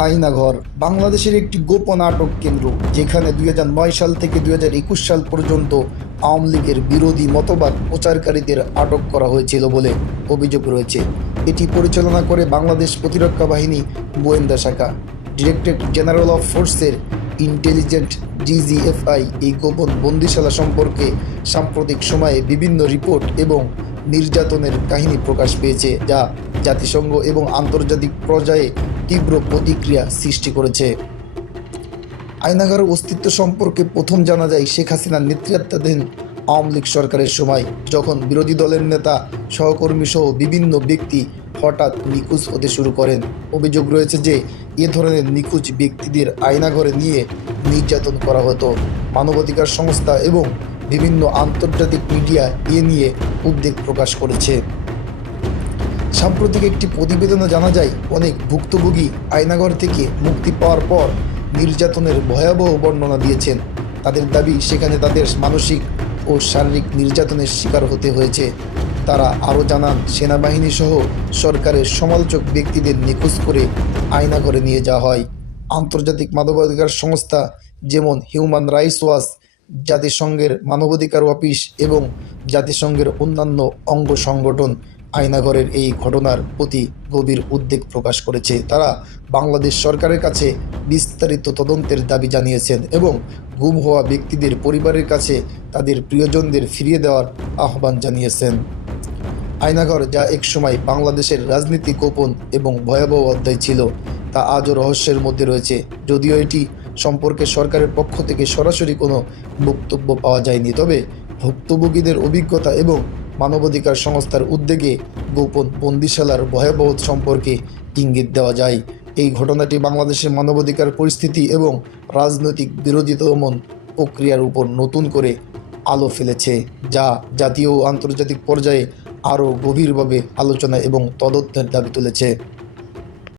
আয়নাঘর বাংলাদেশের একটি গোপন আটক কেন্দ্র, যেখানে দুই হাজার নয় সাল থেকে দুই হাজার একুশ সাল পর্যন্ত আওয়ামী লীগের বিরোধী মতবাদ প্রচারকারীদের আটক করা হয়েছিল বলে অভিযোগ রয়েছে। এটি পরিচালনা করে বাংলাদেশ প্রতিরক্ষা বাহিনী গোয়েন্দা শাখা। ডিরেক্টরেট জেনারেল অফ ফোর্সের ইন্টেলিজেন্ট ডিজিএফআই এই গোপন বন্দিশালা সম্পর্কে সাম্প্রতিক সময়ে বিভিন্ন রিপোর্ট এবং নির্যাতনের কাহিনী প্রকাশ পেয়েছে, যা জাতিসংঘ এবং আন্তর্জাতিক পর্যায়ে তীব্র প্রতিক্রিয়া সৃষ্টি করেছে। আয়নাঘরের অস্তিত্ব সম্পর্কে প্রথম জানা যায় শেখ হাসিনার নেতৃত্বাধীন আওয়ামী লীগ সরকারের সময়, যখন বিরোধী দলের নেতা, সহকর্মী সহ বিভিন্ন ব্যক্তি হঠাৎ নিখোঁজ হতে শুরু করেন। অভিযোগ রয়েছে যে, এ ধরনের নিখোঁজ ব্যক্তিদের আয়নাঘরে নিয়ে নির্যাতন করা হতো। মানবাধিকার সংস্থা এবং বিভিন্ন আন্তর্জাতিক মিডিয়া এ নিয়ে উদ্বেগ প্রকাশ করেছে। সাম্প্রতিক একটি প্রতিবেদনে জানা যায়, অনেক ভুক্তভোগী আয়নাঘর থেকে মুক্তি পাওয়ার পর নির্যাতনের ভয়াবহ বর্ণনা দিয়েছেন। তাদের দাবি, সেখানে তাদের মানসিক ও শারীরিক নির্যাতনের শিকার হতে হয়েছে। তারা আরও জানান সেনাবাহিনী সহ সরকারের সমালোচক ব্যক্তিদের নিখোঁজ করে আয়নাঘরে নিয়ে যাওয়া হয়। আন্তর্জাতিক মানবাধিকার সংস্থা, যেমন হিউম্যান রাইটস ওয়াচ, জাতিসংঘের মানবাধিকার অফিস এবং জাতিসংঘের অন্যান্য অঙ্গ সংগঠন আয়নাঘরের এই ঘটনার প্রতি গভীর উদ্বেগ প্রকাশ করেছে। তারা বাংলাদেশ সরকারের কাছে বিস্তারিত তদন্তের দাবি জানিয়েছেন এবং গুম হওয়া ব্যক্তিদের পরিবারের কাছে তাদের প্রিয়জনদের ফিরিয়ে দেওয়ার আহ্বান জানিয়েছেন। আয়নাঘর যা একসময় বাংলাদেশের রাজনীতি গোপন এবং ভয়াবহ অধ্যায় ছিল, তা আজও রহস্যের মধ্যে রয়েছে। যদিও এটি সম্পর্কে সরকারের পক্ষ থেকে সরাসরি কোনো বক্তব্য পাওয়া যায়নি, তবে ভুক্তভোগীদের অভিজ্ঞতা এবং মানবাধিকার সংস্থার উদ্যোগে গোপন বন্দিশালার ভয়াবহ সম্পর্কে ইঙ্গিত দেওয়া যায়। এই ঘটনাটি বাংলাদেশের মানবাধিকার পরিস্থিতি এবং রাজনৈতিক বিরোধী দমন প্রক্রিয়ার উপর নতুন করে আলো ফেলেছে, যা জাতীয় ও আন্তর্জাতিক পর্যায়ে আরও গভীরভাবে আলোচনা এবং তদন্তের দাবি তুলেছে।